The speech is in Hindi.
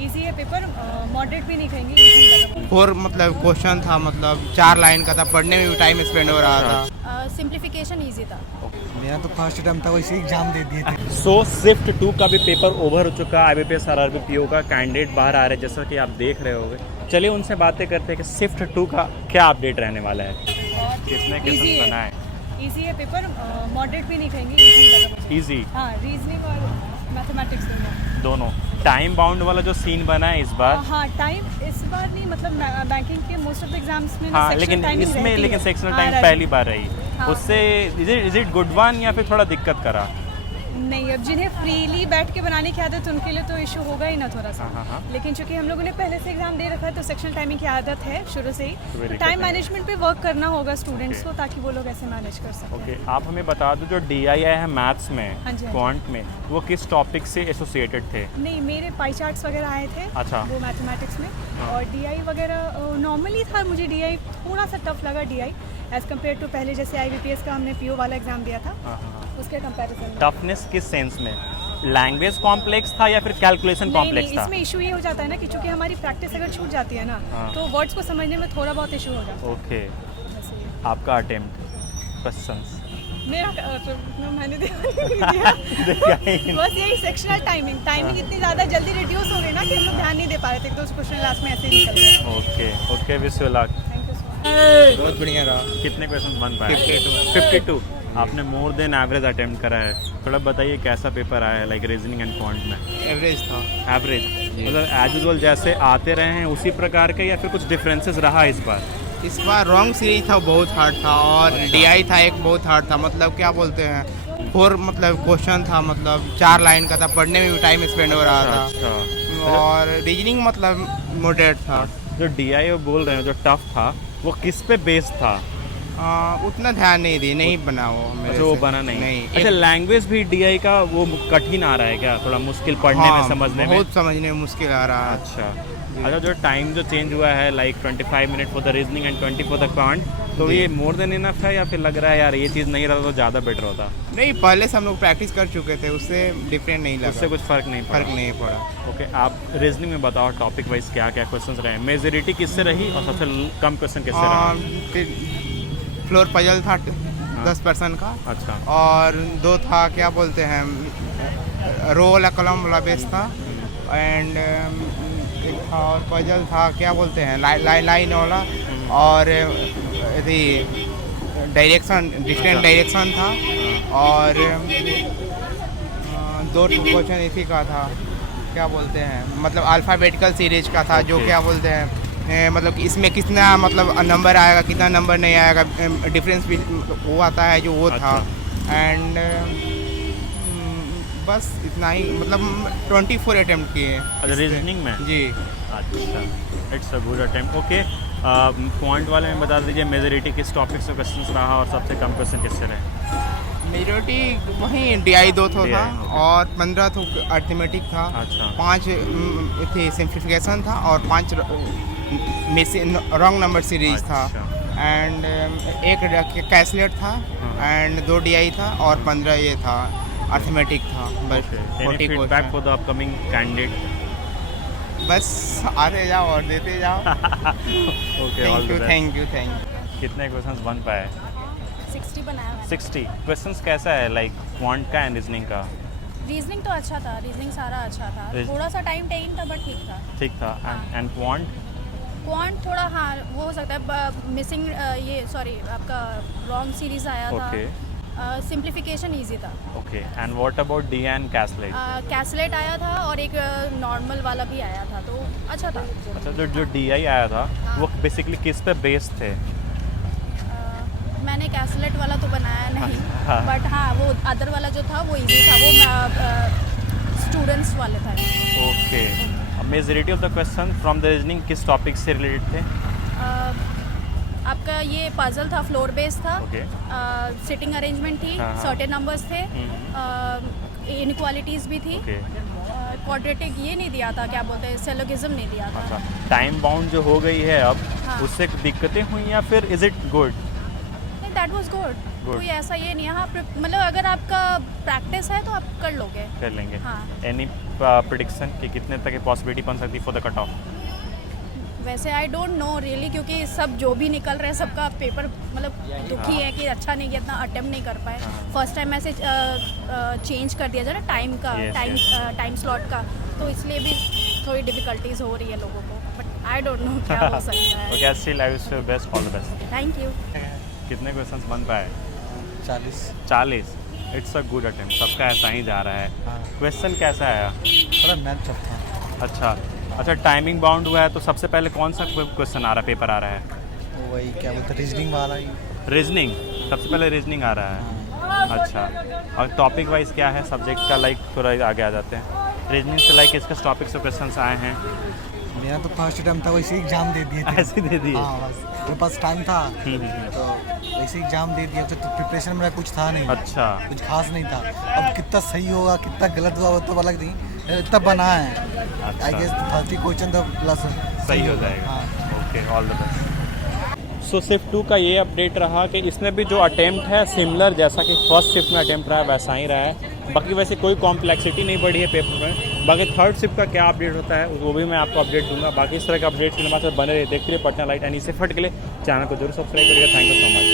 इजी है पेपर, मॉडरेट भी नहीं कहेंगे, इजी लगा। फोर मतलब क्वेश्चन था, मतलब 4 लाइन का था, पढ़ने में भी टाइम स्पेंड हो रहा था। सिंप्लीफिकेशन इजी था। मेरा तो फर्स्ट टर्म था, वैसे एग्जाम दे दिए थे। सो स्विफ्ट 2 का भी पेपर ओवर हो चुका है। IBPS RRB PO का कैंडिडेट बाहर आ रहे हैं, जैसा कि आप देख रहे होंगे। चलिए उनसे बातें करते हैं कि स्विफ्ट 2 का क्या अपडेट रहने वाला है, किसने Easy क्वेश्चन है। बनाए। इजी है पेपर, मॉडरेट भी नहीं कहेंगे, इजी लगा मुझे। ईजी हाँ, रीजनिंग और मैथमेटिक्स दोनों। टाइम बाउंड वाला जो सीन बना है इस बार, हाँ, टाइम इस बार नहीं, मतलब बैंकिंग के मोस्ट ऑफ द एग्जाम्स में हाँ, लेकिन इसमें लेकिन सेक्शनल टाइम पहली बार रही। हाँ। उससे इज इट गुड वन या फिर थोड़ा दिक्कत करा? नहीं, अब जिन्हें फ्रीली बैठ के बनाने की आदत, उनके लिए तो इशू होगा ही ना थोड़ा सा। हाँ। लेकिन चूंकि हम लोगों ने पहले से एग्जाम दे रखा है तो सेक्शनल टाइमिंग की आदत है शुरू से ही, very तो good टाइम thing। मैनेजमेंट पे वर्क करना होगा स्टूडेंट्स Okay। को, ताकि वो लोग ऐसे मैनेज कर सकें। ओके, आप हमें बता दो जो DI है मैथ्स में, हाँ जी, हाँ जी। क्वांट में, वो किस टॉपिक से एसोसिएटेड थे? नहीं, मेरे पाई चार्ट्स वगैरह आए थे। अच्छा। वो मैथमेटिक्स में, और DI वगैरह नॉर्मली था। मुझे DI थोड़ा सा टफ लगा, DI एज कम्पेयर टू पहले जैसे IBPS का हमने PO वाला एग्जाम दिया था, उसके कंपैरिजन में। टफनेस किस सेंस में? लैंग्वेज कॉम्प्लेक्स था या फिर कैलकुलेशन नहीं, कॉम्प्लेक्स था? इसमें इशू ये हो जाता है ना कि चूंकि हमारी प्रैक्टिस अगर छूट जाती है ना, हाँ। तो वर्ड्स को समझने में थोड़ा बहुत इशू हो जाता ओके, है। बस ये। आपका अटेम्प्ट क्वेश्चंस मेरा मैंने दिया बस यही सेक्शनल टाइमिंग इतनी ज़्यादा जल्दी रिड्यूस हो गई ना कि हम लोग ध्यान नहीं दे पा रहे थे। 1-2 क्वेश्चन लास्ट में ऐसे ही निकल गए। Okay wish you luck. Thank you so much. बहुत बढ़िया रहा। कितने क्वेश्चंस बन पाए? 52। 52। आपने मोर देन एवरेज अटेम्प्ट करा है। थोड़ा बताइए कैसा पेपर आया है, लाइक रीजनिंग एंड क्वांट में? एवरेज था। एवरेज मतलब एज यूजुअल जैसे आते रहे हैं उसी प्रकार के, या फिर कुछ डिफरेंसेस रहा इस बार? इस बार रॉन्ग सीरीज था, बहुत हार्ड था, और DI था एक बहुत हार्ड था, मतलब क्या बोलते हैं, फोर मतलब क्वेश्चन था, मतलब 4 लाइन का था, पढ़ने में भी टाइम स्पेंड हो रहा था। अच्छा। और रीजनिंग मतलब मॉडरेट था। जो DI वो बोल रहे हैं जो टफ था, वो किस पे बेस्ड था? उतना ध्यान नहीं दी, नहीं बना वो मेरे अच्छा, वो से। बना नहीं। अच्छा, एक- लैंग्वेज भी DI का वो कठिन आ रहा है क्या? थोड़ा मुश्किल पढ़ने हाँ, में, समझने में? बहुत समझने में मुश्किल आ रहा है। अच्छा, जो टाइम जो चेंज हुआ है, like 25 minute for the reasoning and 20 for the quant, तो जी। ये मोर देन इनफ है या फिर लग रहा है यार ये चीज़ नहीं रहता तो ज़्यादा बेटर होता? नहीं, पहले से हम लोग प्रैक्टिस कर चुके थे, उससे डिफरेंट नहीं उससे लगा, कुछ फ़र्क नहीं पड़ा? फर्क नहीं पड़ा। ओके, आप रीजनिंग में बताओ टॉपिक वाइज क्या क्या क्वेश्चंस रहे? मेजोरिटी किससे रही और सबसे कम क्वेश्चन किससे रहा? फ्लोर पजल था 10% का, अच्छा। और 2 था क्या बोलते हैं, रो वाला कॉलम वाला बेस था, एंड एक था और पजल था क्या बोलते हैं, लाइन वाला, और यदि डायरेक्शन, डिस्टेंस डायरेक्शन था, और 2 क्वेश्चन इसी का था, क्या बोलते हैं, मतलब अल्फ़ाबेटिकल सीरीज का था, जो Okay। क्या बोलते हैं, मतलब कि इसमें कितना मतलब नंबर आएगा, कितना नंबर नहीं आएगा, डिफरेंस भी वो आता है जो वो था। एंड बस इतना ही, मतलब 24 अटेम्प्ट किए हैं अच्छा, इस पे। रीजनिंग में? जी। अच्छा, it's a good attempt. Okay, point वाले में बता दीजिए मेजोरिटी किस टॉपिक से क्वेश्चन रहा और सबसे कम क्वेश्चन किससे रहे? मेजोरिटी वहीं DI 2 था, DI, okay। और 15 तो अर्थमेटिक था, अच्छा। 5 थी सिंप्लीफिकेशन था, और 5 रॉन्ग नंबर सीरीज था, अच्छा। एंड एक कैलकुलेट था, हाँ। एंड 2 DI था, और 15 ये था अर्थमेटिक था। बस any 40 feedback for question. The upcoming candidate? बस आते जाओ और देते जाओ। Okay, all the best. Thank you. कितने क्वेश्चंस बन पाए? 60 बनाया मैंने। 60 क्वेश्चंस। कैसा है लाइक क्वांट का एंड रीजनिंग का? रीजनिंग तो अच्छा था, रीजनिंग सारा अच्छा था, थोड़ा सा टाइम टेकिंग था बट ठीक था। ठीक था। And quant? क्वांट थोड़ा, हाँ, वो हो सकता है मिसिंग, ये सॉरी आपका रॉन्ग सीरीज आया था। ओके सिंप्लीफिकेशन इजी था। Okay, and what about DI and caselet? Caselet आया था और एक नॉर्मल वाला भी आया था, तो अच्छा था। अच्छा, जो DI आया था वो बेसिकली किस पे बेस्ड थे? मैंने कैसलेट वाला तो बनाया नहीं, हाँ। बट हाँ वो अदर वाला जो था वो इजी था, वो स्टूडेंट्स वाले था। Okay, majority of the question from the reasoning किस टॉपिक से रिलेटेड थे? आपका ये पजल था, फ्लोर बेस था, ओके। सिटिंग अरेंजमेंट थी, हाँ, हाँ। सर्टेन नंबर्स थे, इनक्वालिटीज़ भी थी, ओके, क्वाड्रेटिक ये नहीं दिया था, क्या बोलते हैं, सेलोगिज्म नहीं दिया था। अच्छा। टाइम बाउंड जो हो गई है अब, हाँ। उससे दिक्कतें हुई या फिर इज इट गुड? नहीं, दैट वाज गुड। Good। कोई ऐसा ये नहीं है, हाँ, मतलब अगर आपका प्रैक्टिस है तो आप कर लोगे। कर लेंगे। हाँ। एनी प्रिडिक्शन कि कितने तक पॉसिबिलिटी बन सकती फॉर द कट ऑफ? वैसे आई डोंट नो रियली, क्योंकि सब जो भी निकल रहे हैं सबका पेपर मतलब दुखी है कि अच्छा नहीं किया, इतना अटेम्प्ट नहीं कर पाए। फर्स्ट टाइम ऐसे चेंज कर दिया जाए ना टाइम का, टाइम स्लॉट का, तो इसलिए भी थोड़ी डिफिकल्टीज हो रही है लोगों को, बट आई डोंट नो क्या हो सकता है। Okay, still I wish you best, all the best. Thank you. कितने क्वेश्चंस बन पाए? 40 इट्स अ गुड अटेम्प्ट, सबका ऐसा ही जा रहा है। हाँ क्वेश्चन कैसा आया? थोड़ा मैथ टफ था। अच्छा, टाइमिंग बाउंड हुआ है तो सबसे पहले कौन सा क्वेश्चन आ रहा है, पेपर आ रहा है? तो वही क्या बोलते रीजनिंग वाला ही। रीजनिंग, सबसे पहले रीजनिंग आ रहा है। अच्छा, और टॉपिक वाइज क्या है सब्जेक्ट का, लाइक थोड़ा आगे आ जाते हैं। रीजनिंग से लाइक किस टॉपिक से क्वेश्चन आए हैं? मेरा तो फर्स्ट अटेम्प्ट था, वैसे एग्जाम दे दिए थे। ऐसे दे दिए? हाँ, बस मेरे पास टाइम था तो वैसे एग्जाम दे दिया, तो प्रिपरेशन मेरा कुछ था नहीं। अच्छा, कुछ खास नहीं था। अब कितना सही होगा कितना गलत हुआ वो तो अलग नहीं, इतना बना है। आई गेस 30 क्वेश्चन तो प्लस सही हो जाएगा। हाँ। Okay, all the best. So shift 2 का ये अपडेट रहा कि इसमें भी जो अटेम्प्ट है सिमिलर जैसा कि फर्स्ट शिफ्ट में अटेम्प्ट रहा है वैसा ही रहा है। बाकी वैसे कोई कॉम्प्लेक्सिटी नहीं बढ़ी है पेपर में। बाकी थर्ड शिफ्ट का क्या अपडेट होता है वो भी मैं आपको अपडेट दूंगा। बाकी इस तरह के अपडेट के लिए बने रहे, देखते रहिए पटना लाइट एंड इसे फट के लिए चैनल को जरूर सब्सक्राइब करिएगा। Thank you so much.